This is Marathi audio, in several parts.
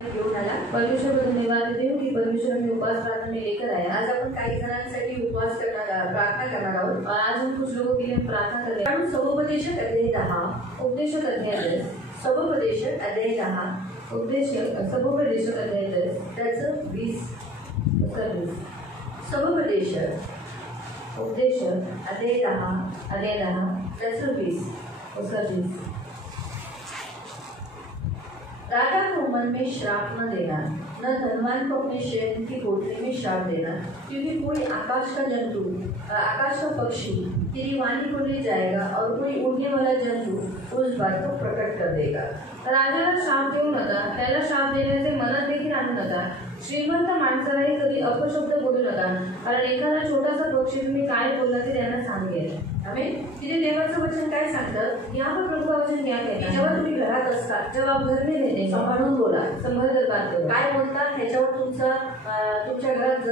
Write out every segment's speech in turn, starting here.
परमेश्वर को धन्यवाद देते हो कि परमेश्वर हमें उपवास प्रार्थना में लेकर आया। आज अपन काही जणांसाठी उपवास प्रार्थना करणार आहोत और आज हम कुछ लोगों के लिए प्रार्थना कर रहे हैं। समुपदेशक अध्याय 10 उपदेशक अध्याय 10 समुपदेशक अध्याय 10 समुपदेशक अध्याय 10 त्याचं 20 समुपदेशक उपदेशक अध्याय 10 त्याचं 20 राजा को मन में श्राप न देना, न धनवान को अपने शयन की कोठरी में श्राप देना, क्योंकि कोई आकाश का जंतु आकाश का पक्षी तेरी वाणी को ले जाएगा और कोई उड़ने वाला जंतु उस बात को प्रकट कर देगा। राजाला श्राप देऊ नका, त्याला श्राप देण्याचे मनात देखील आणू नका। श्रीमंत माणसालाही कधी अपशब्द बोलू नका, कारण एखादा छोटासा पक्षी तुम्ही काय बोलला ते त्यांना सांगेल। आमेन। तिथे देवाचं वचन काय सांगतं, यहाँ पर प्रभु का वचन क्या कहता है, जेव्हा तुम्ही घरात असता, जब आप घर में रहते, सांभाळून बोला, संभल बात करा। काय बोलतात ह्याच्यावर तुमच्या घरात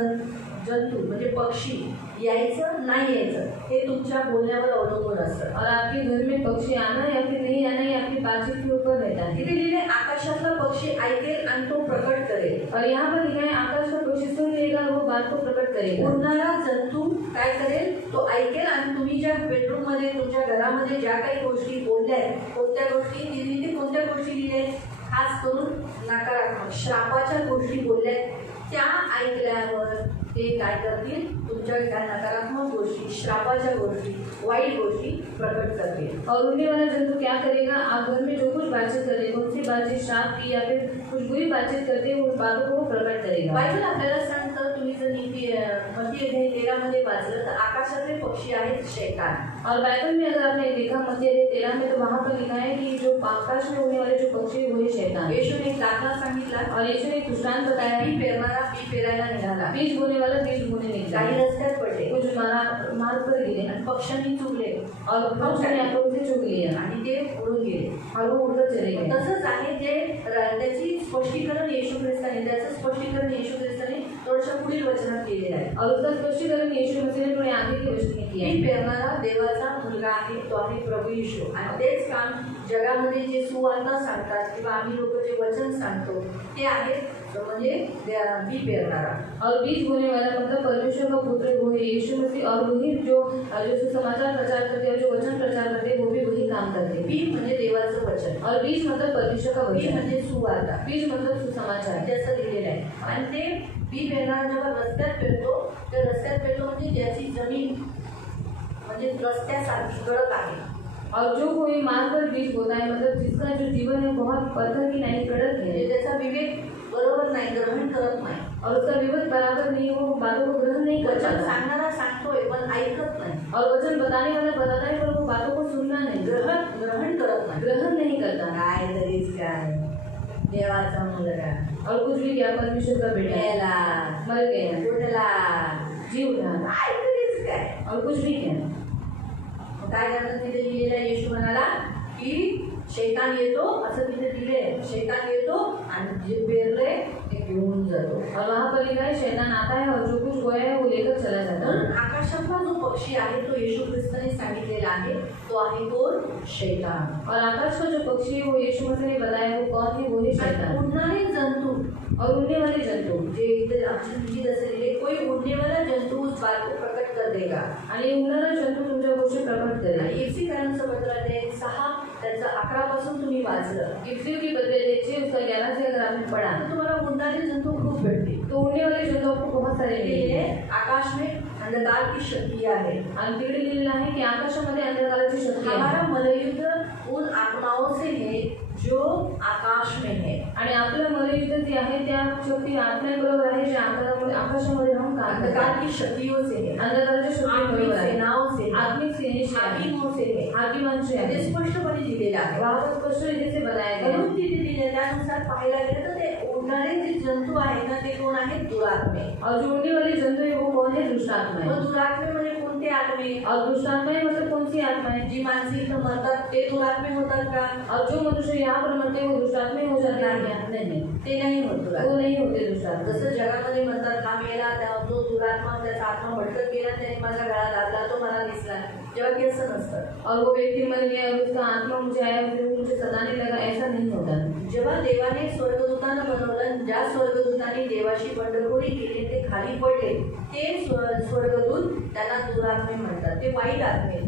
जंतू म्हणजे पक्षी यायचं नाही यायचं हे तुमच्या बोलण्यावर अवलंबून असतं। और आपके घर में पक्षी आना या फिर नहीं आना ये आपकी बातचीत के ऊपर रहता है। इथे लिहिले आकाशातला पक्षी ऐकेल आणि तो प्रकट करेल, और यहाँ पर लिखा है आकाश का पक्षी सुन लेगा वो बात को प्रकट करेगा। उडणारा जंतू काय करेल, तो ऐकेल आणि तुम्ही ज्या बेडरूम मध्ये तुमच्या घरामध्ये ज्या काही गोष्टी बोलल्या कोणत्या गोष्टी लिहिली, कोणत्या गोष्टी लिहिल्या, खास करून नकारात्मक श्रापाच्या गोष्टी बोलल्या त्या ऐकल्यावर ते काय करतील, तुमच्या त्या नकारात्मक गोष्टी श्रापाच्या गोष्टी वाईट गोष्टी प्रकट करतील। और उड़ने वाला जंतु क्या करेगा, आप घर में जो कुछ बातचीत करें, कौन सी बातचीत श्राप की या फिर कुछ बुरी बातचीत करते हैं उस बातों को प्रकट करेगा। बाइबल आपल्याला सांगतं, तुम्ही जर मत्ती अध्याय 13 मध्ये वाचलं तर आकाशातले पक्षी आहेत शैतान। और बाइबल में अगर आपने देखा मत्ती अध्याय 13 में तो वहाँ पर लिखा है कि जो आकाश में उड़ने वाले जो पक्षी वो है शैतान। यीशु ने एक दाखला सांगितला और यीशु ने एक दृष्टांत बताया, बी पेरणारा बी पेरायला निघाला, बीज बोने वाला बीज बोने निघाला, काही रस्त्यात पडले, कुछ मार्ग पर गेले आणि पक्ष्यांनी चुकले और पक्ष्यांनी आकाशात चुक लिए आणि ते उडून गेले और वो उडत चले गए। तसंच आहे जे त्याची स्पष्टीकरण येशू ख्रिस्ताने त्याचं स्पष्टीकरण येशू ख्रिस्ताने थोडंसं पुढील वचनात केलेलं आहे। और उसका स्पष्टीकरण येशू मसीह ने थोडे आगे के वचन में किया है। पेरणारा देवाचा मुलगा आहे, तो आहे प्रभू येशू, आणि तेच काम जगामध्ये जे सुवार्ता सांगतात किंवा आम्ही लोक जे वचन सांगतो ते आहे म्हणजे बी पेरणारा। और बीज बोने वाला मतलब परमेश्वर का पुत्र वो है यीशु मसीह, और वही जो सुसमाचार प्रचार करते हैं, जो वचन प्रचार करते हैं, वो भी वही काम करते हैं। बीज म्हणजे देवाचं वचन और बीज मतलब परमेश्वर का वचन म्हणजे सुवार्ता, बीज मतलब सुसमाचार जसं लिहिलेलं आहे। आणि ते बी पेरणारा जेव्हा रस्त्यात पेरतो तर रस्त्यात पेरतो म्हणजे ज्याची जमीन म्हणजे रस्त्यासारखी कडक आहे। और जो कोई मार्ग पर बीज बोता है मतलब जिसका जो जीवन है बहुत पत्थर की नहीं कड़क है, जैसा विवेक बरोबर नाही, ग्रहण करत नाही और उसका विवेक बराबर नहीं, वो बातों को ग्रहण नहीं करता। वचन सांगणारा सांगतोय पण ऐकत नाही, और वचन बताने वाला बताता है पर वो बातों को सुनना नहीं, ग्रहण करत नाही, ग्रहण नहीं करता। काय तरीच काय देवाचा मुलगा और कुछ भी क्या परमेश्वर का बेटा मर गया, उठला, जी उठा, काय तरीच काय और कुछ भी क्या। काय करतात तिथे लिहिलेलं आहे, येशू म्हणाला की शैतान येतो, असं तिथे दिले, शैतान येतो आणि जे पेरले ते घेऊन जातो। और वहाँ पर लिखा है शैतान आता है और जो कुछ बोया है वो लेकर चला जाता है। आकाशातला जो पक्षी आहे तो येशू ख्रिस्ताने सांगितलेला आहे, तो आहे तो शैतान। और आकाश का जो पक्षी है वो येशू मसीह ने बताया वो कौन है, वो है शैतान। उड़णारे जंतु और उड़ने वाले जंतु जे इधर आपली जैसे लिहिले, कोई उड़ने वाला जंतु उस बात को प्रकट कर देगा आणि उड़णारा जंतु तुमच्या गोष्टी प्रकट करेल। इफ्सिकांचं पत्र आहे 6 त्याचं 11 पासून तुम्ही वाचलं, इफ्सियों की पत्र देखिए उसका 11 से अगर आपने पढ़ा तो तुम्हाला उड़णारे जंतु खूप भेटते, तो उड़ने वाले जंतु आपको बहुत सारे मिलेंगे। आकाश में अंधकार की शक्ति आहे आणि तिकडे लिहिलेलं आहे की आकाशामध्ये अंधकाराची शक्ती आहे। हमारा मलयुद्ध उन आत्माओं से है जो आकाश में है, आणि आपलं मलयुद्ध जे आहे त्या शक्ती आत्म्यांबरोबर आहे जे आकाशामध्ये राहून काम करतात। अंधकार की शक्तियों से है, अंधकाराच्या शक्तीबरोबर आहे, सेनाओं से, आत्मिक सेनेशी, हाकिमों से है, हाकिमांशी आहे। ते स्पष्टपणे दिलेलं आहे, वहाँ स्पष्ट रीते से बताया गया है। तिथे दिलेलं त्यानुसार पाहायला गेलं तर ते उडणारे जे जंतू आहेत ना ते कोण आहेत, दुरात्मे। और जो उड़ने वाले जंतु है वो कौन है, दुष्टात्मा है। दुरात्मे म्हणजे कोणते आत्मे, और दुष्टात्मा मतलब कौन सी आत्मा है, जी माणसे इथं मरतात ते दुरात्मे होतात का, और जो मनुष्य यहाँ पर मरते वो दुष्टात्मे हो जाते हैं, नहीं ते नाही होत, वो नहीं होते दुष्टात्मा। जसं जगामध्ये म्हणतात काम यायला जो दुरात्मा त्याचा आत्मा भटकत गेला त्याने माझ्या घरात लागला, तो मला दिसला, जेव्हा की असं नसतं। और वो व्यक्ति मर गया और उसका आत्मा मुझे आया, मुझे सताने लगा, ऐसा नहीं होता। जेव्हा देवाने स्वर्गदूतांना बनवलं ज्या स्वर्गदूतांनी देवाशी बंडखोरी केली ते खाली पडले ते स्वर्गदूत त्यांना दुरात्मे म्हणतात, ते वाईट आत्मे।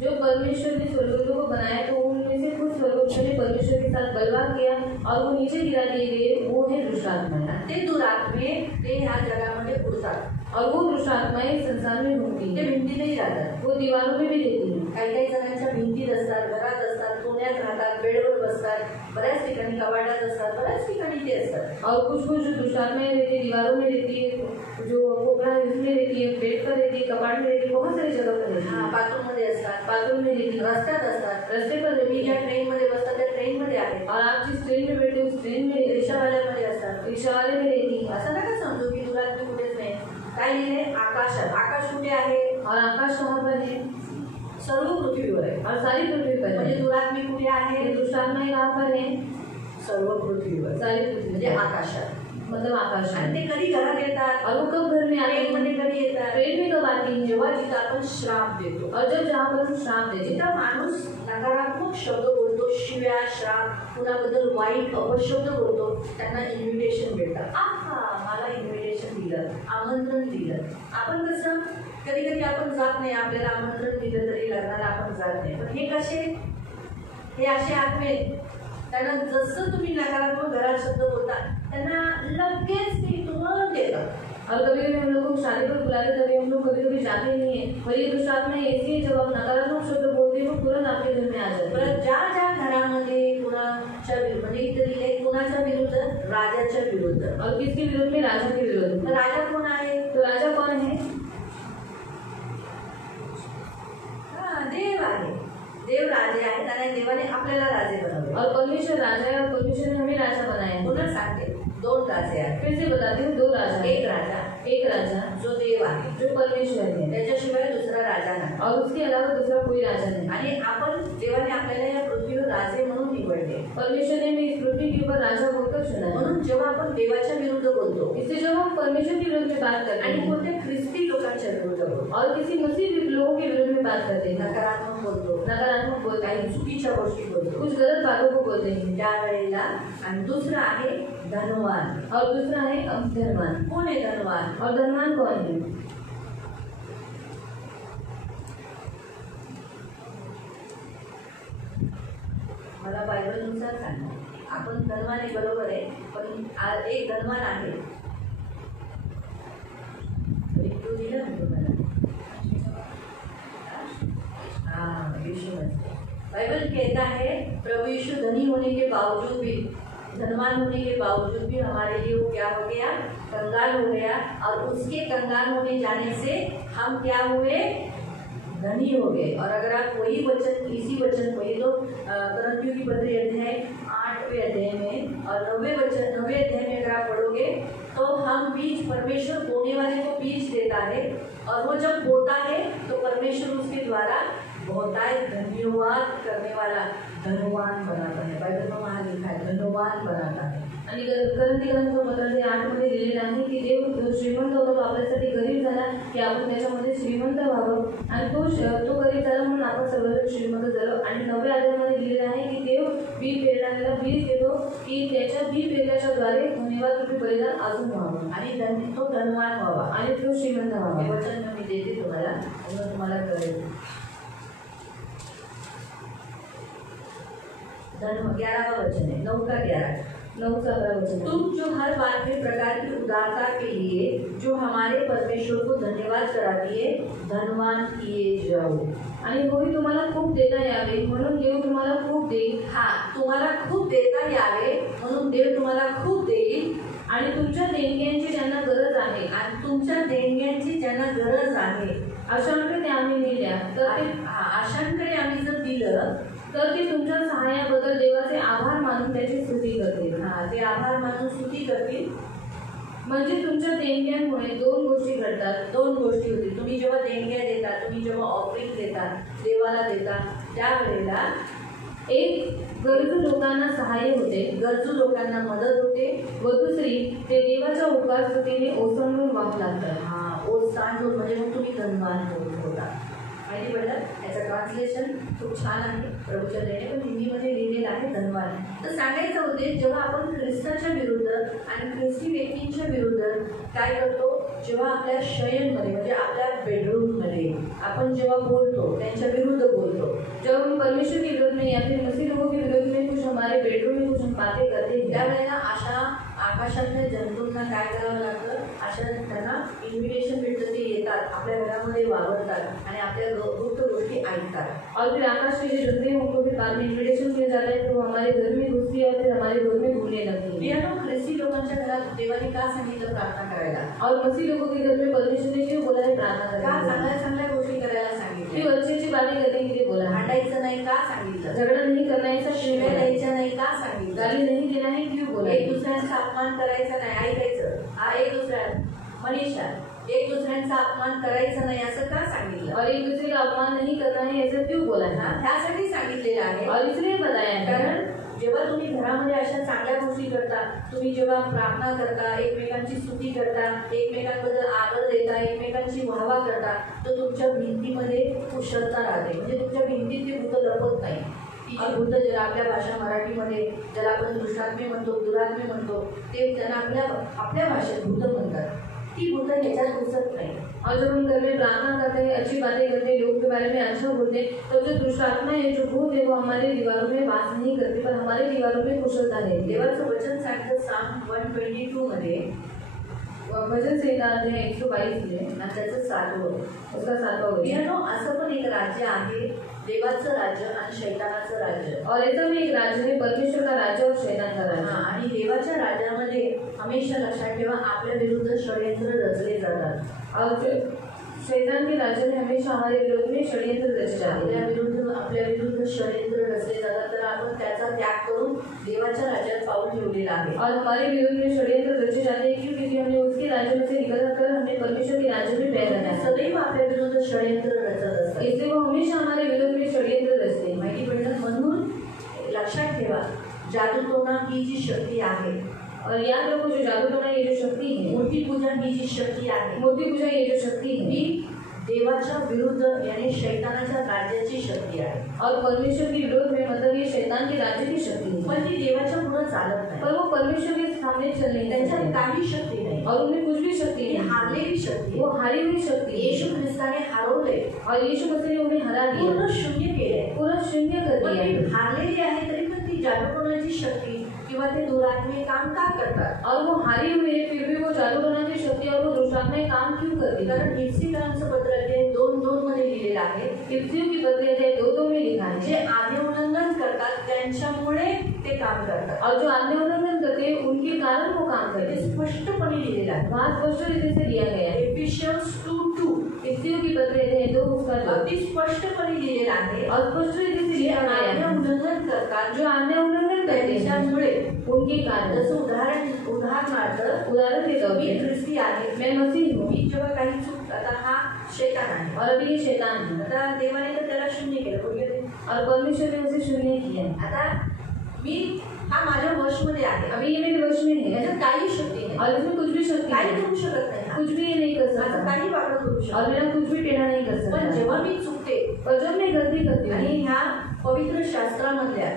जो परमेश्वर ने स्वर्गदूतों को बनाया तो उनमें से कुछ स्वर्गदूतों ने परमेश्वर के साथ बलवा किया और वो नीचे गिरा दिए गए, वो है दुष्ट आत्मा। ते दुरात्मे ते ह्या जगामध्ये उडतात और वो दुष्ट आत्माएं संसार में घूमती ते हैं, भिंतीतही राहतात, वो दीवारों में भी रहती हैं। काही काही जणांच्या भिंतीत असतात, घरात असतात, कोण्यात राहतात, बेडवर बसतात, बऱ्याच ठिकाणी कवाटात असतात, बऱ्याच ठिकाणी ते असतात। और कुछ कुछ जो दुष्ट आत्माएं रहती है दीवारों में रहती है, जो कोपरा इसमें रहती है, बेड पर रहती है, कपाट में रहती है, बहुत सारी जगह पर रहती है। हाँ, बाथरूम मध्ये असतात, बाथरूम में रहती है, रस्त्यात असतात, रस्ते पर तुम्ही रहती ज्या है। ट्रेन मध्ये बसता त्या ट्रेन मध्ये आहे, और आप जिस ट्रेन में बैठे उस ट्रेन में रिक्षावाल्यामध्ये असतात, रिक्शा वाले में रहती है। असं नका समजू की दुरात्मे कुठेच नाही। काय लिहिले? आकाशात। आकाश कुठे आहे? और आकाश कहाँ पर है? सर्व पृथ्वीवर आहे। और सारी पृथ्वी पर म्हणजे है। दुरात्मे कुठे आहे? ये दुष्ट आत्माएं कहाँ पर है? सर्व पृथ्वीवर, सारी पृथ्वी म्हणजे पर। आकाशात। मतलब आकाश आणि में। ते कधी घरात येतात? और वो कब घर में आते ट्रेन मध्ये हैं? कधी येतात? ट्रेन में कब आती हैं? जेव्हा जिथं आपण श्राप देतो, और जब जहाँ पर हम श्राप देते हैं, जिथं माणूस नकारात्मक शब्द बोलतो, शिव्या, श्राप, कुणाबद्दल वाईट अपशब्द बोलतो, त्यांना इन्व्हिटेशन मिळतात। आहा, मला इन्व्हिटेशन दिलं, आमंत्रण दिलं। आपण कसं कधी कधी आपण जात नाही, आपल्याला आमंत्रण दिलं तरी लग्नाला आपण जात नाही, पण हे कसे? हे असे आत्मे, त्यांना जसं तुम्ही नकारात्मक घरात शब्द बोलता त्यांना लगेच ते तुरंत येतात। और कभी कभी हम लोग को शादी पर बुलाते तभी हम लोग कभी कभी जाते नहीं है, पर ये दुष्ट आत्माएं ऐसी है जब आप नकारात्मक शब्द बोलते हो तुरंत आपके घर में आ जाते हैं। परत ज्या ज्या घरामध्ये कुणाच्या विरुद्ध, म्हणजे इतर लिहिले कुणाच्या विरुद्ध? राजाच्या विरुद्ध। और किसके विरोध में? राजा के विरोध में। तर राजा कोण आहे? तो राजा कौन है? हा, देव आहे। देव राजे आहेत आणि देवाने आपल्याला राजे बनवले। और परमेश्वर राजा है और परमेश्वर ने हमें राजा बनाया है। पुन्हा सांगते, दोन राजे आहेत। फिर से बताती हूँ, दो राजा हैं। एक राजा जो देव आहे, जो परमेश्वर है, त्याच्याशिवाय दुसरा राजा नाही। और उसके अलावा दूसरा कोई राजा नहीं। आणि आपण देवाने आपल्याला या पृथ्वीवर राजे म्हणून निवडले, परमेश्वर ने हमें इस पृथ्वी के ऊपर राजा बोलकर चुना है। म्हणून जेव्हा आपण देवाच्या विरुद्ध बोलतो इससे जब हम परमेश्वर के विरोध में बात करते आणि हैं कोणत्या ख्रिस्ती लोकांच्या विरुद्ध बोलतो, और किसी मसीह लोगों के विरोध में बात करते हैं, नकारात्मक बोलतो, नकारात्मक बोलते काही हैं, चुकीच्या गोष्टी बोलतो, कुछ गलत बातों को बोलते हैं, त्यावेळेला। आणि दुसरं आहे धनवान। और दूसरा है धनवान। कोण आहे धनवान? और धनवान कौन है? मला बायबलनुसार सांगा। आपण धनवान आहे बरोबर आहे, पण एक धनवान आहे। एक तो दिला ना तुम्हाला। हाँ, यीशु मसीह। बाइबल कहता है प्रभु यीशु धनी होने के बावजूद भी, धनवान होने के बावजूद भी हमारे लिए वो क्या हो गया? कंगाल हो गया। और उसके कंगाल होने जाने से हम क्या हुए? धनी हो गए। और अगर आप वही वचन, इसी वचन को, ये तो करंतियों की पत्री अध्याय 8वें अध्याय में और 9वें अध्याय में अगर आप पढ़ोगे तो हम बीज, परमेश्वर बोने वाले को बीज देता है और वो जब बोता है तो परमेश्वर उसके द्वारा बोता है, धन्यवाद करने वाला धनवान बनाता है। बाइबल में वहाँ लिखा है धनवान बनाता है। आणि करंती ग्रंथ 8 मध्ये दिलेलं आहे की देव श्रीमंत होतो, तो आपल्यासाठी गरीब झाला की आपण त्याच्यामध्ये श्रीमंत व्हावं, आणि तो गरीब झाला म्हणून आपण सर्वजण श्रीमंत झालो। आणि 9व्या अध्यायामध्ये दिलेलं आहे की देव बी पेरणाऱ्याला बीज देतो की त्याच्या बी पेरल्याच्या द्वारे धन्यवाद रूपी बलिदान अजून व्हावं आणि तो धनवान व्हावा आणि तो श्रीमंत हे व्हावा। वचन मी देते तुम्हाला, म्हणून तुम्हाला कळेल। 11वां वचन है, 9 का 11। 9 का 11 वचन। तुम जो हर बात में प्रकार की उदारता के लिए जो हमारे परमेश्वर को धन्यवाद कराती है, धनवान किए जाओ। आणि होई तुम्हाला खूप देता यावे म्हणून देव तुम्हाला खूप देईल। हा, तुम्हाला खूप देता यावे म्हणून देव तुम्हाला खूप देईल। आणि तुमच्या देणग्यांची ज्यांना गरज आहे, आणि तुमच्या देणग्यांची ज्यांना गरज आहे, अशांकडे आम्ही दिल्या तर ते अशांकडे आम्ही जर दिलं तर ते तुमच्या सहाय्याबद्दल देवाचे आभार मानून त्याची स्तुती करतील। हा, ते आभार मानून स्तुती करतील। म्हणजे तुमच्या देणग्यांमुळे 2 गोष्टी घडतात। 2 गोष्टी होतील। तुम्ही जेव्हा देणग्या देता, तुम्ही जेव्हा ऑफरिंग देता, देवाला देता, त्यावेळेला एक गरजू लोकांना सहाय्य होते, गरजू लोकांना मदत होते, व दुसरी ते देवाच्या उपकारस्तुतीने ओसंडून वाहू लागतात। हा, ओसांडून म्हणजे मग तुम्ही धनवान होता। माहिती पडलं. याचं ट्रान्सलेशन खूप छान आहे प्रभूच्या दयेने, पण हिंदीमध्ये लिहिलेलं आहे धनवान. तर सांगायचं उद्देश, जेव्हा आपण ख्रिस्ताच्या विरुद्ध आणि ख्रिस्ती व्यक्तींच्या विरुद्ध काय करतो, जेव्हा आपल्या शयनमध्ये म्हणजे आपल्या बेडरूममध्ये आपण जेव्हा बोलतो, त्यांच्या विरुद्ध बोलतो, जब हम परमेश्वर के विरोध में या फिर मसीह लोगों के विरोध में कुछ हमारे बेडरूम में कुछ हम बातें करते हैं, त्यावेळेला अशा आकाशातल्या जंतूंना काय करावं लागतं, अशा त्यांना इन्व्हिटेशन भेटतं, ते येतात आपल्या घरामध्ये वावरतात आणि आपल्या गुप्त गोष्टी ऐकतात. और फिर आकाश के जो जंतु हैं उनको भी बाद में इन्विटेशन किया जाता है, तो हमारे घर में घुसती है और फिर हमारे घर में घूमने लगती है. ख्रिस्ती लोकांच्या घरात देवाने का सांगितलं प्रार्थना करायला, और मसीह लोगों के घर में परमेश्वर ने क्यों बोला है प्रार्थना का करने? चांगल्या चांगल्या गोष्टी करायला सांगितलं, क्यों अच्छी अच्छी बातें करने के लिए बोला? भांडायचं नाही का सांगितलं, झगड़ा नहीं करना है, सब शिव्या द्यायच्या नाही का सांगितलं, गाली नहीं देना है क्यों बोला? एक दुसऱ्यांचा अपमान करायचा नाही, ऐकायचं हा एक दुसऱ्या मनीषा एक दुसऱ्यांचा अपमान करायचा नाही असं का सांगितलं, और एक दूसरे का अपमान नहीं करना है ऐसा क्यों बोला है? त्यासाठी सांगितलेलं आहे. और इसलिए बताया है कारण जेव्हा तुम्ही घरामध्ये अशा चांगल्या गोष्टी करता, तुम्ही जेव्हा प्रार्थना करता, एकमेकांची स्तुती करता, एकमेकांबद्दल आदर देता, एकमेकांची वाहवा करता, तर तुमच्या भिंतीमध्ये कुशलता राहते. म्हणजे तुमच्या भिंतीत ते भूत लपत नाही. ती जी भूत ज्याला आपल्या भाषा मराठीमध्ये ज्याला आपण दृष्टात्मे म्हणतो, दुरात्मे म्हणतो, ते त्यांना आपल्या भाषेत भूत म्हणतात. ती भूत ह्याच्यात घुसत नाही. और जब हम घर में प्रार्थना करते हैं, अच्छी बातें करते हैं, लोग के बारे में अच्छा बोलते हैं, तो जो दुष्ट आत्मा है, जो भूत है, वो हमारे दीवारों में वास नहीं करती, पर हमारे दीवारों में कुशलता रहती है. देवाचं वचन सांगतं साम 122 मध्ये, भजन संहिता अध्याय 122 में आणि त्याचं 7वं उसका 7वां वचन. असं पण एक राज्य आहे, देवाचं राज्य आणि शैतानाचं राज्य. और ऐसा भी एक राज्य है, परमेश्वर का राज्य और शैतान का राज्य. आणि देवाच्या राज्यामध्ये हमेशा लक्षात ठेवा, आपल्या विरुद्ध षडयंत्र रचले जातात. और शैतान के राज्य में हमेशा हमारे विरोध में षड्यंत्र रचे जाते हैं. आपल्या विरुद्ध षडयंत्र रचले जातात, तर आपण त्याचा त्याग करून देवाच्या राज्यात पाऊल ठेवलेला आहे. और हमारे विरोध में षड्यंत्र रचे जाते हैं, क्योंकि हमने उसके राज्य में से निकल कर हमने परमेश्वर के राज्य में पैर रखा है. सदैव आपल्या विरुद्ध षडयंत्र रचत असतात. इसलिए वो हमेशा हमारे विरोध में षड्यंत्र रचते हैं. माहिती पडलं. म्हणून लक्षात ठेवा, जादूटोना ही जी शक्ती आहे, और याद रखो, जो जादूटोना ये जो शक्ति है, मूर्ती पूजा ही जी शक्ती आहे, मूर्ति पूजा ये जो शक्ति है, ही देवाच्या विरुद्ध यानी शैतानाच्या राज्याची शक्ती आहे. और परमेश्वर के विरोध में मतलब ये शैतान के राज्य की शक्ति है. पण ती देवाच्या पुढे चालत नाही, पर वो परमेश्वर के सामने चल नहीं त्यांच्यात सकते. काही शक्ती नाही, और उनमें कुछ भी शक्ति ती नहीं. हारलेली शक्ती. वो हारी हुई शक्ति है. येशू ख्रिस्ताने हरवले, और यीशु मसीह ने उन्हें हरा दिया, पूर्ण शून्य केले. पूरा शून्य कर पण दिया. ती हारलेली आहे, तरी पण ती जादूटोनाची शक्ती किंवा ते दुरात्मे काम का करतात. और वो हारी हुई है, फिर भी वो जादूटोना की शक्ति और वो दुष्टात्माएं काम क्यों करती है? कारण इफ्सिकरांचं पत्र अध्याय 2:2 मध्ये लिहिलेलं आहे, इफ्सियों की पत्री अध्याय 2:2 में लिखा है, जे आज्ञा उल्लंघन करतात त्यांच्यामुळे ते काम करतात. और जो आज्ञा उल्लंघन करते हैं उनके कारण वो काम करते ते हैं. स्पष्टपणे लिहिलेलं आहे. वहाँ स्पष्ट रीति से दिया गया है. एफिशियन्स 2:2 इफ्सियों की पत्री अध्याय 2 उसका 2 अगदी स्पष्टपणे लिहिलेलं आहे. और स्पष्ट रीति से जे लिखा गया आज्ञा है, उल्लंघन करतात जो आज्ञा उल्लंघन करते हैं त्यांच्यामुळे, उनके कारण. जसं उदाहरणार्थ उदाहरण के तौर मी पे ख्रिस्ती आहे, मैं मसीह हूँ मी जेव्हा काही चूक, आता हा शैतान आहे, और अभी ये शैतान है, आता देवाने तर त्याला शून्य केलं, बरोबर. और परमेश्वर ने उसे शून्य किया. आता मी हा माझ्या वशमध्ये आहे, अभी ये मेरे वश में है याच्यात काही शक्ती नाही, और इसमें कुछ भी शक्ति काही नहीं, करू शकत नाही, कुछ भी ये नहीं कर माझं सकता काही वाकडं करू और शकत. मेरा कुछ भी टेढ़ा नहीं कर पण सकता. जेव्हा मी चुकते और जब मैं गलती करती आणि हूँ ह्या पवित्र शास्त्रामधल्या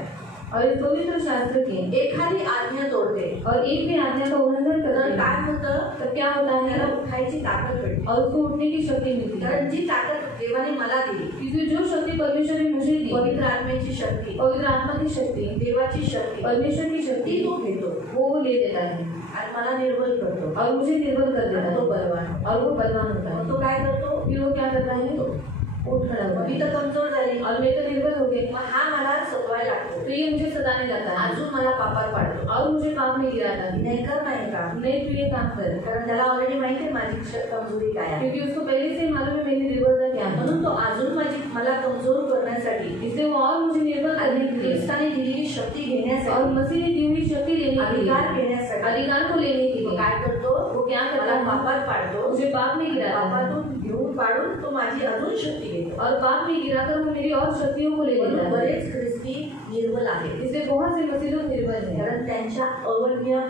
और इस पवित्र शास्त्र के एखादी आज्ञा तोडते, और एक भी आज्ञा का उल्लंघन तर करते काय हैं, होतं, तो क्या होता त्याला है, उठायची ताकद भेटते. और उसको उठने की शक्ति मिलती है. कारण जी ताकद देवाने मला दिली, क्योंकि जो शक्ति परमेश्वर ने मुझे दी, पवित्र आत्म्याची शक्ती, पवित्र आत्मा की शक्ति, देवाची शक्ती, परमेश्वर की ती शक्ति, तो घेतो वो ले देता है आणि मला निर्बल करतो. और मुझे निर्बल कर देता आणि तो है बलवान होतो. और वो बलवान होता मग है. तो काय करतो, फिर वो क्या करता है, उठ खड़ा होता मी है. तर कमजोर झाली, और मैं तो निर्बल हो गई, मग हा मला सतवायला लागतो, तो ये मुझे सताने लगता है अजून मला पापात पाडतो. और मुझे पाप में गिराता है. नाही कर नाही का, नहीं तू ये काम कर, कारण त्याला ऑलरेडी माहिती आहे माझी कमजोरी काय आहे. क्योंकि उसको पहले से मालूम है मेरी निर्बलता क्या है. म्हणून तो अजून मला कमजोर करण्यासाठी इसलिए वो और मुझे निर्बल करने के लिए ख्रिस्ताने दिलेली शक्ती और घेण्यासाठी, मसीह ने दी हुई शक्ति लेने के लिए, अधिकार घेण्यासाठी अधिकार को लेने के तो लिए काय करतो, वो क्या करता मला है, पापात पाडतो, मुझे पाप में गिराता है पापातून घेऊन पाडून तो माझी अजून शक्ती घेतो. और पाप में गिराकर वो मेरी और शक्तियों को ले लेता म्हणून है. बरेच ख्रिस्ती निर्बल आहेत, इसलिए बहुत से मसीह लोग निर्बल हैं कारण त्यांच्या अवज्ञा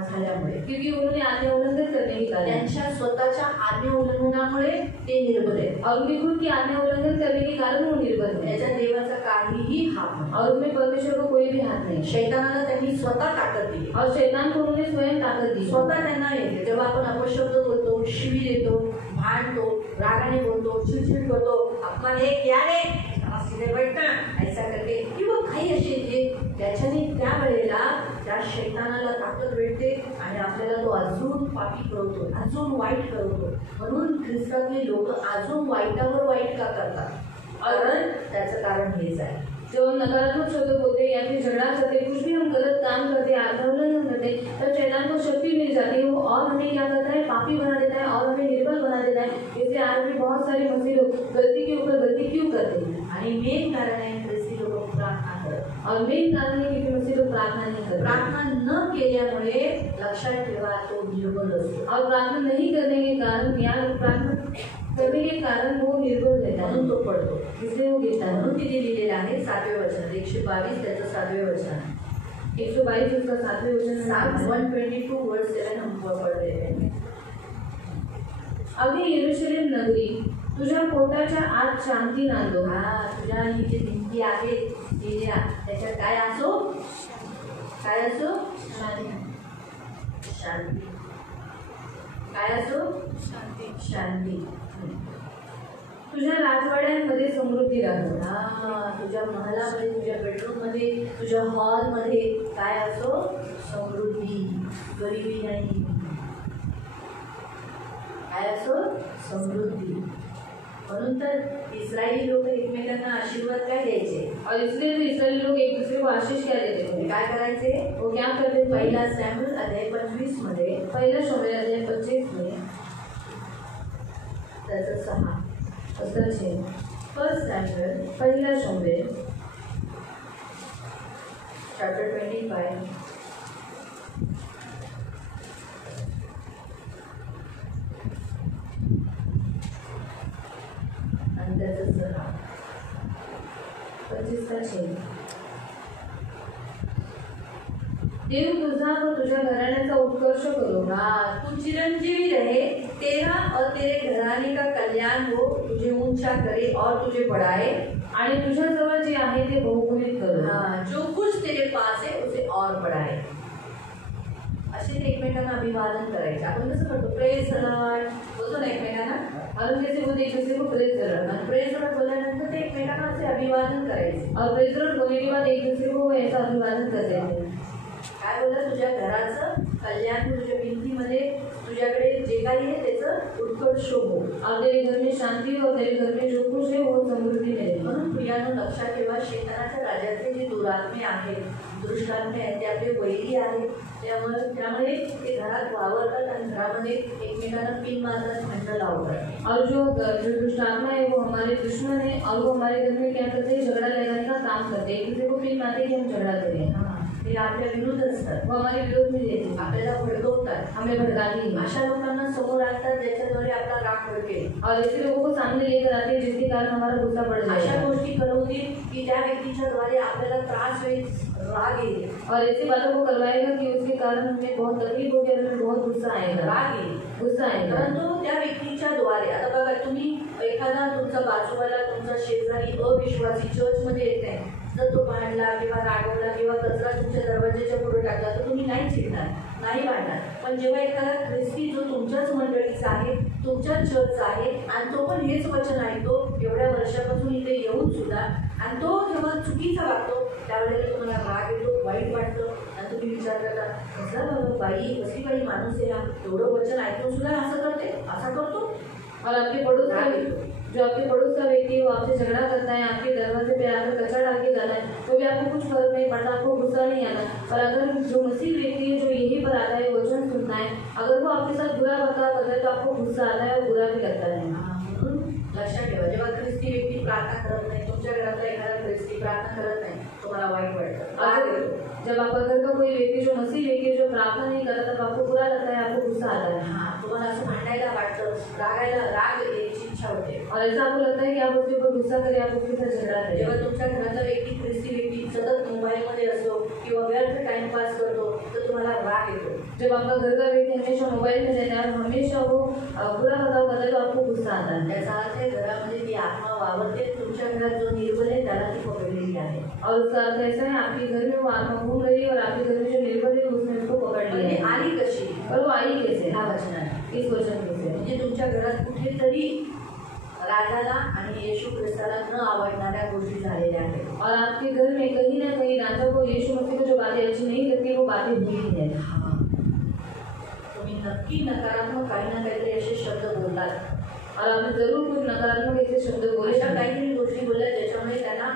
झाल्यामुळे, क्योंकि उन्होंने आज्ञा उल्लंघन करने के कारण, त्यांच्या स्वतःच्या आज्ञा उल्लंघनामुळे ते निर्बल आहेत. और उनकी खुद की आज्ञा उल्लंघन करने के कारण वो निर्बल है त्याच्या देवाचा काहीही हात नाही. और उसमें परमेश्वर को कोई भी हाथ नहीं. शैतानाला त्यांनी स्वतः ताकद दिली, और शैतान को उन्होंने स्वयं ताकत दी. स्वतः त्यांना येते. जेव्हा आपण अपशब्द बोलतो, शिवी देतो, भांडतो, रागाने बोलतो, चिडचिड करतो, अपमान हे क्या रे सीधे बैठना ऐसा करके किंवा काही असे जे त्याच्याने त्यावेळेला त्या शैतानाला ताकद भेटते आणि आपल्याला तो अजून पापी करतो, अजून वाईट करतो. म्हणून ख्रिस्तातले लोक अजून वाईटावर वाईट का करतात? कारण त्याचं कारण हेच आहे. जब हम नकारात्मक शब्द बोलते या फिर झगड़ा करते, कुछ भी हम गलत काम करते, आज्ञा उल्लंघन करते, तब शैतान को शक्ति मिल जाती है. वो और हमें क्या करता है, पापी बना देता है और हमें निर्बल बना देता है. इसलिए आज भी बहुत सारे मसीह लोग गलती के ऊपर गलती क्यों करते हैं. आणि मेन कारण आहे ख्रिस्ती लोक प्रार्थना करत. और मेन कारण है क्योंकि मसीह लोग प्रार्थना नहीं करते. प्रार्थना न केल्यामुळे लक्षात ठेवा तो निर्बल असतो. और प्रार्थना नहीं करने के कारण या प्रार्थना करने के कारण वो निर्बल रहता है, म्हणून तो पडतो. इसलिए वो गिरता है. म्हणून तिथे लिहिलेलं आहे 7वें वचन 122 त्याचं 7वें वचन 122 उसका 7वें वचन. 122 वर्स 7 हम पढ़ रहे हैं. अगदी यरूशलेम नगरी तुझ्या पोटाच्या आत शांती नांदो. तुझ्या ही जी भिंती आहे त्याच्यात काय असो, काय असो, शांती. काय असो, शांती. तुझ्या राजवाड्यांमध्ये समृद्धी राहो. तुझ्या महलामध्ये, तुझ्या बेडरूममध्ये, तुझ्या हॉलमध्ये काय असो, समृद्धी, गरिबी नाही. काय असो, समृद्धी. म्हणून तर इस्रायली लोक एकमेकांना आशीर्वाद काय द्यायचे. और इसलिए तो इस्राएली लोग एक दूसरे को आशीष क्या देते थे. काय करायचे, वो क्या करते थे. पहिला सॅम्युएल अध्याय 25 मध्ये, पहिला शमूएल अध्याय 25 में त्याचं 6 वचन 6. फर्स्ट सॅम्युएल पहिला शमूएल चॅप्टर 25 आणि त्याचं 6 25:6. देव तुझा व तुझ्या घराण्याचा उत्कर्ष करो. तू चिरंजीवी रहे, तेरा और तेरे घराने का कल्याण हो, तुझे ऊंचा करे और तुझे बढ़ाए. आणि तुझ्या जवळ जे आहे ते बहुगुणित करो. जो कुछ तेरे पास है उसे और बढ़ाए. असे ते एकमेकांना अभिवादन करायचे. आपण कसं करतो, प्रेज द लॉर्ड बोलतो ना एकमेकांना. और जैसे वो एक दूसरे को प्रेज कर रहा है. प्रेज द लॉर्ड बोलल्यानंतर ते एकमेकांना असे अभिवादन करायचे. और प्रेज द लॉर्ड बोलने के बाद एक दूसरे को ऐसा अभिवादन करते थे. काय बोललं, तुझ्या घराचं कल्याण, तुझ्या भिंतीमध्ये तुझ्याकडे जे काही आहे त्याचं उत्कर्ष हो. और तेरे घर में शांति और तेरे घर में जो कुछ है वो समृद्धि मिले. म्हणून प्रियानो लक्षात ठेवा, शैतानाच्या राज्यातले जे दुरात्मे आहेत, दुष्टात्मे आहेत, ते आपले वैरी आहेत. त्यामुळे ते घरात वावरतात आणि घरामध्ये एकमेकांना पिन मारतात, भांडण लावतात. और जो दुष्ट आत्मा है वो हमारे दुश्मन है और वो हमारे घर में क्या करते हैं, झगड़ा लगाने का काम करते हैं. एक दूसरे को पिन मारते कि हम झगड़ा करें. ते आपल्या विरुद्ध असतात, वो हमारे विरोध में रहते, आपल्याला भडकवतात, हमें भड़काती. अशा लोकांना समोर आणतात ज्याच्याद्वारे आपला राग भडकेल. और ऐसे लोगों को सामने लेकर आते हैं जिसके कारण हमारा गुस्सा बढ़ अशा जाएगा. गोष्टी करवतील की त्या व्यक्तीच्या द्वारे आपल्याला त्रास होईल, राग येईल. और ऐसी बातों को करवाएगा कि उसके कारण हमें बहुत तकलीफ होगी और हमें बहुत गुस्सा आएगा. राग येईल, गुस्सा आएगा. परंतु त्या व्यक्तीच्या द्वारे, आता बघा, तुम्ही एखादा तुमचा बाजूवाला, तुमचा शेजारी अविश्वासी चर्चमध्ये येत नाही, जर तो भांडला किंवा रागवला किंवा कचरा तुमच्या दरवाजाच्या पुढे टाकला तर तुम्ही नाही चिडणार, नाही भांडणार. पण जेव्हा एखादा ख्रिस्ती जो तुमच्याच मंडळीचा आहे, तुमच्याच चर्चचा आहे आणि तो पण हेच वचन ऐकतो, एवढ्या वर्षापासून इथे येऊन सुद्धा, आणि तो जेव्हा चुकीचा वागतो त्यावेळेला तुम्हाला राग येतो, वाईट वाटतं आणि तुम्ही विचार करता, कसला बाबा बाई, कसली बाई माणूस आहे हा, एवढं वचन ऐकून सुद्धा असं करते, असा करतो. और आपके पड़ोस का जो आपके पड़ोस का व्यक्ति है वो आपसे झगड़ा करता है, आपके दरवाजे पे आकर कचरा डाल के जाता है, तो भी आपको कुछ फर्क नहीं पड़ता, आपको गुस्सा नहीं आता. और अगर जो मसीह व्यक्ति है जो यहीं पर आता है, वचन सुनता है, अगर वो आपके साथ बुरा बर्ताव करता है तो आपको गुस्सा आता है और बुरा भी लगता है. लक्षात ठेवा, जेव्हा ख्रिस्ती व्यक्ती प्रार्थना करत नाही, तुमच्या घरातला एखादा ख्रिस्ती प्रार्थना करत नाही, तुम्हाला वाईट वाटतं. जब आपका घर का कोई व्यक्ति जो मसीह व्यक्ति जो प्रार्थना नहीं करता तब आपको बुरा लगता है, आपको गुस्सा आता है. राग यायची इच्छा होते. और ऐसा आपको लगता है कि आप उसके ऊपर गुस्सा करें, आप उसके साथ झगड़ा करें. जेव्हा तुमच्या घराचा व्यक्ती ख्रिस्ती व्यक्ती सतत मोबाईलमध्ये असतो किंवा व्यर्थ टाइमपास करतो तर तुम्हाला राग येतो. जब आपका घर का व्यक्ति हमेशा मोबाइल में रहता है और हमेशा वो बुरा बर्ताव करता है तो आपको गुस्सा आता है. त्याचा अर्थ आहे घरामध्ये ती आत्मा वावरते, तुमच्या घरात जो निर्बल आहे त्याला ती पकडलेली आहे. और उसका अर्थ ऐसा है आपके घर में वो आत्मा घूम रही है और आपके घर में जो निर्बल है उसने उसको पकड़ लिया है. आली कशी? और वो आई कैसे? हा वचनाने. इस वचन में से म्हणजे तुमच्या घरात कुठेतरी राजाला आणि येशू ख्रिस्ताला न आवडणाऱ्या गोष्टी झालेल्या आहेत. और आपके घर में कहीं ना कहीं राजा को यीशु मसीह को जो बातें अच्छी नहीं लगती वो बातें हुई है. तुम्ही नक्की नकारात्मक काही ना काहीतरी असे शब्द बोललात. और आपने जरूर कुछ नकारात्मक ऐसे शब्द बोले, अशा काहीतरी गोष्टी बोलल्या ज्याच्यामुळे त्यांना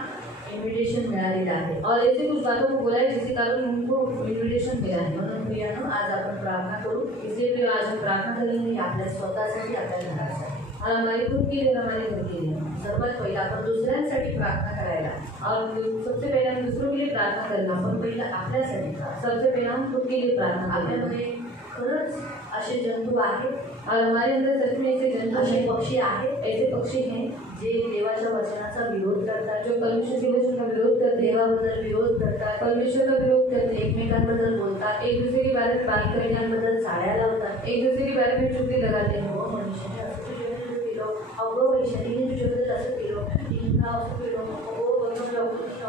इन्व्हिटेशन मिळालेलं आहे. और ऐसे कुछ बातों को बोला है जिसके कारण उनको इन्विटेशन मिला है. म्हणून प्रियानो आज आपण प्रार्थना करू. इसलिए आज हम प्रार्थना करेंगे आपल्या स्वतःसाठी, आपल्या घरासाठी और हमारे खुद के लिए, हमारे घर के लिए. सर्वात पहिला आपण दुसऱ्यांसाठी प्रार्थना करायला. और सबसे पहले हम दूसरों के लिए प्रार्थना करना. आपण पहिला आपल्यासाठी सबसे पहले हम खुद के लिए प्रार्थना करना. आपल्यामध्ये खरंच असे जंतू आहेत और हमारे अंदर सच में ऐसे जंतु असे हैं, पक्षी आहेत, ऐसे पक्षी हैं जे देवाच्या वचनाचा विरोध करतात, जो परमेश्वर के वचन का विरोध करते हैं, देवाबद्दल विरोध करतात, परमेश्वर का विरोध करते हैं, एकमेकांबद्दल बोलतात, एक दूसरे के बारे में बात करते हैं, एकमेकांबद्दल चाळ्या लावतात. एक दूसरे के बारे में चुगली लगाते हैं. हो मनुष्याने असं तुझ्याबद्दल केलं, अगं वैशालीने तुझ्याबद्दल असं केलं, तिने असं केलं, अगो बरोबर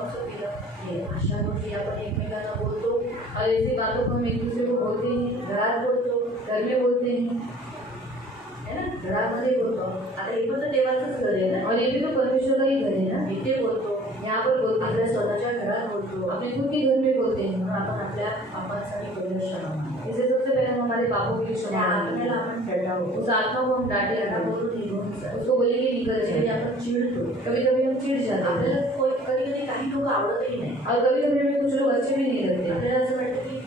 असं केलं. हे अशा गोष्टी आपण एकमेकांना बोलतो. और ऐसी बातों को हम एक दूसरे को बोलते हैं, घरात बोलतो, घर में बोलते हैं, है ना, घरामध्ये बोलतो. आता हे पण देवाचंच घर आहे ना, और ये भी तो परमेश्वर का ही घर है ना. इथे बोलतो, यहाँ पर बोलते हैं, आपल्या स्वतःच्या घरात बोलतो, अपने खुद के घर में बोलते हैं. म्हणून आपण आपल्या पापांसाठी पहिलं क्षमा मागतो. इससे सबसे पहले हम हमारे पापों के लिए त्या क्षमा मांगते आत्म्याला हैं. आपण टळावं, उस आत्मा को हम डांटे त्याला रखा, बोलून निघून जा. उसको बोलेंगे निकल कधी जाए. आपण चिडतो. कभी कभी हम चिढ़ जाते हैं आपल्याला कधी कधी काही लोक आवडतही नाही. और कभी कभी हमें कुछ लोग अच्छे भी नहीं लगते. आपल्याला असं वाटतं की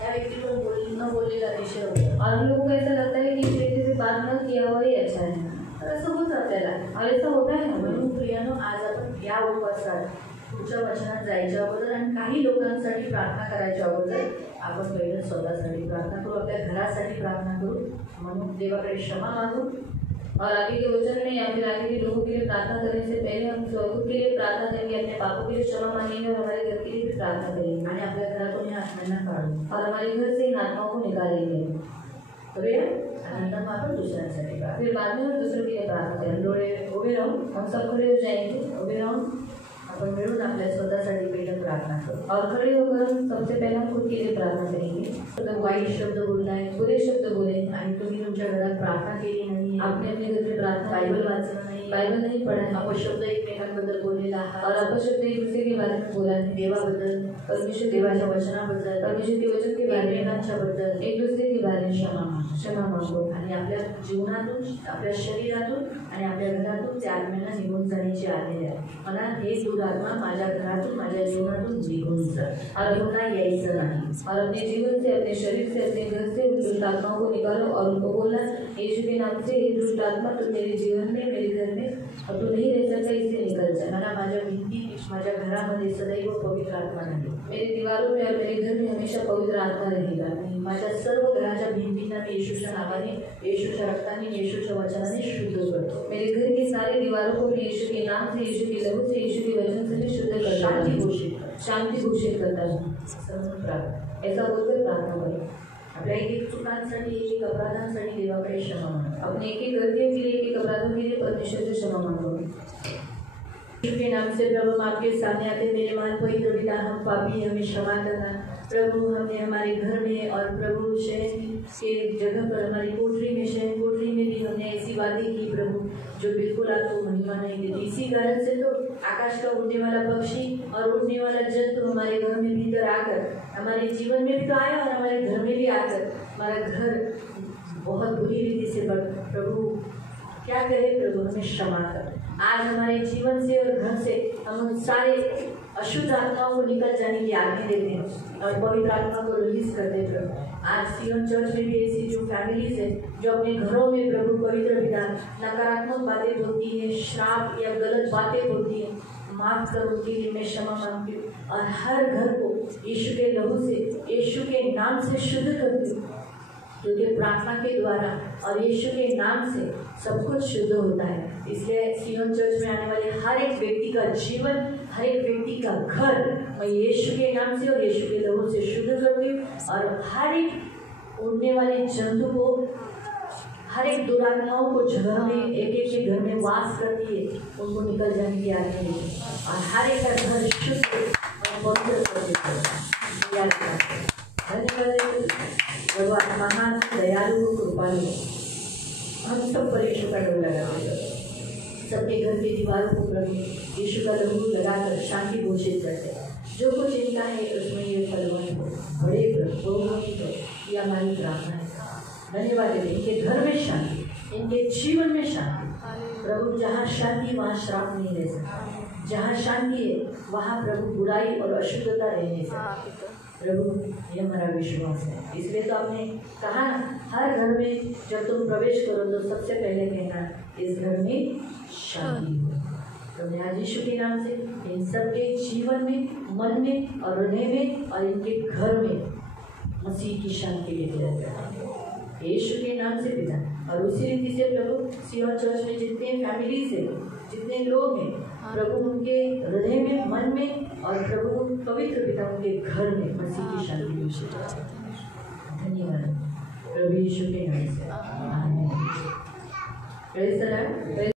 त्या व्यक्तीवर न बोललेला अतिशय होतं. और हम लोगों को ऐसा लगता है कि इस व्यक्ति से बात न किया हुआ ही अच्छा है. तर असं होतं आपल्याला. और ऐसा होता है. म्हणून प्रियानो आज आपण या उपवासात पुढच्या वचनात जायच्या अगोदर आणि काही लोकांसाठी प्रार्थना करायच्या अगोदर आपण पहिलं स्वतःसाठी प्रार्थना करू, आपल्या घरासाठी प्रार्थना करू. म्हणून देवाकडे क्षमा मागू. और आगे के वचन में या फिर आगे के लोगों के लिए प्रार्थना करने से पहले हम खुद के लिए प्रार्थना करेंगे, अपने पापों के लिए क्षमा मांगेंगे और हमारे घर के लिए भी प्रार्थना करेंगे. आणि आपल्या घरातून या आत्म्यांना काढू. और हमारे घर से इन आत्माओं को निकालेंगे. करूया आणि नंतर आपण दुसऱ्यांसाठी प्रार्थना. फिर बाद में हम दूसरों के लिए प्रार्थना करेंगे. डोळे उभे राहून, हम सब खड़े हो जाएंगे. उभे राहून आपण मिळून आपल्या स्वतःसाठी पहिलं प्रार्थना करू. और खड़े होकर हम सबसे पहले हम खुद के लिए प्रार्थना करेंगे. तो वाईट शब्द बोललाय, बुरे शब्द बोले आणि तुम्ही तुमच्या घरात प्रार्थना केली नाही, आपने अपने घर में प्रार्थना, बायबल वाचलं नाही, बाइबल नहीं पढ़ा है, अपशब्द एकमेकांबद्दल बोललेला आहात, और अपशब्द एक दूसरे के बारे में बोला है, देवाबद्दल, परमेश्वर देवाच्या वचनाबद्दल, परमेश्वर के वचन के बारे में, एकमेकांच्याबद्दल, एक दूसरे के बारे में क्षमा मांगो. आणि आपल्या जीवनातून, आपल्या शरीरातून आणि आपल्या घरातून त्या आत्म्याला निघून जाण्याची आलेली आहे. मला हे दुरात्मा माझ्या घरातून, माझ्या जीवनातून निघून जा, और पुन्हा यायचं नाही. और अपने जीवन से, अपने शरीर से, अपने घर से उन दुष्ट आत्माओं को निकालो और उनको बोलना, यीशु के नाम से, ये दुष्ट आत्मा तुम मेरे जीवन में, मेरे घर में अब तू नहीं रह सकता, इससे निकल जा. मला माझ्या भिंती, माझ्या घरामध्ये सदैव पवित्र आत्मा राहील. मेरे दीवारों में और मेरे घर में हमेशा पवित्र आत्मा रहेगा. माझ्या सर्व घराच्या भिंतींना मी येशूच्या नावाने, येशूच्या रक्ताने, येशूच्या वचनाने शुद्ध करतो. मेरे घर की सारी दीवारों को मैं यीशु के नाम से, यीशु के लहू से, यीशु के वचन से मैं शुद्ध करता शांती हूँ, घोषित, शांति घोषित करता हूँ. समजून प्रार्थना. ऐसा बोलकर प्रार्थना करें. आपल्या एक चुकांसाठी, एक अपराधांसाठी देवाकडे क्षमा मागा. अपने एक एक गलतियों के लिए, एक एक अपराधों के लिए परमेश्वर से क्षमा मांगो. यीशु के नाम से प्रभु हम आपके सामने आते, मेरे महान पवित्र पिता, हम पापी, हमें क्षमा करना प्रभु. हमने हमारे घर में और प्रभु शहर के जगह पर, हमारी कोठरी में, शहर कोठरी में भी हमने ऐसी बातें की प्रभु जो बिल्कुल आपको महिमा नहीं देती. इसी कारण से तो आकाश का उड़ने वाला पक्षी और उड़ने वाला जंतु हमारे घर में भीतर आकर, हमारे जीवन में भी तो आया और हमारे घर में भी आकर हमारा घर बहुत बुरी रीति से प्रभु क्या कहे प्रभु, हमें क्षमा कर. आज हमारे जीवन से और घर से हम उन सारे अशुद्ध आत्माओं को निकल जाने की आज्ञा देते हैं और पवित्र आत्मा को रिलीज करते हैं प्रभु. आज सियोन चर्च में भी ऐसी जो फैमिलीज है जो अपने घरों में प्रभु पवित्र पिता नकारात्मक बातें बोलती है, श्राप या गलत बातें बोलती है, माफ कर उनके लिए मैं क्षमा मांगती हूँ. और हर घर को यीशु के लहू से, यीशु के नाम से शुद्ध करती हूँ. क्योंकि प्रार्थना के द्वारा और यीशु के नाम से सब कुछ शुद्ध होता है। इसलिए सियोन चर्च में आने वाले हर एक व्यक्ति का जीवन, हर एक व्यक्ति का घर मैं यीशु के नाम से और यीशु के लहू से शुद्ध करती हूँ। और हर एक उड़ने वाले जंतु को, हर एक दुरात्माओं को घर में, एक एक के घर में वास करती है, उनको निकल जाने की आज्ञा दी और हर एक का घर शुद्ध और पवित्र कर देते हैं। धन्यवाद प्रभु, आप महान दयालु कृपालु। हम सब पर यीशु का डोर लगाते हैं, सबके घर की दीवारों को प्रभु यीशु का लहू लगाकर शांति घोषित करते हैं। जो कुछ इनका है उसमें ये फलवान हो, बड़े बहुमत हो, यह हमारी प्रार्थना है। धन्यवाद देते इनके घर में शांति, इनके जीवन में शांति। प्रभु जहाँ शांति वहाँ श्राप नहीं रह सकता, जहाँ शांति है वहाँ प्रभु बुराई और अशुद्धता रह नहीं सकती। प्रभु ये हमारा विश्वास है। इसलिए तो आपने कहा हर घर में जब तुम प्रवेश करो तो सबसे पहले कहना इस घर में शांति हो। तो मैं आज यीशु के नाम से इन सबके जीवन में, मन में और हृदय में और इनके घर में मसीह की शांति लेते रहते हैं यीशु के नाम से पिता। और उसी रीति से प्रभु सियोन चर्च में जितने फैमिलीज है, जितने लोग हैं प्रभु, उनके हृदय में, मन में और प्रभु पवित्र पिता उनके घर में मसीह की शांति घोषित। धन्यवाद प्रभु यीशु के नाम से, आमीन। Praise the Lord.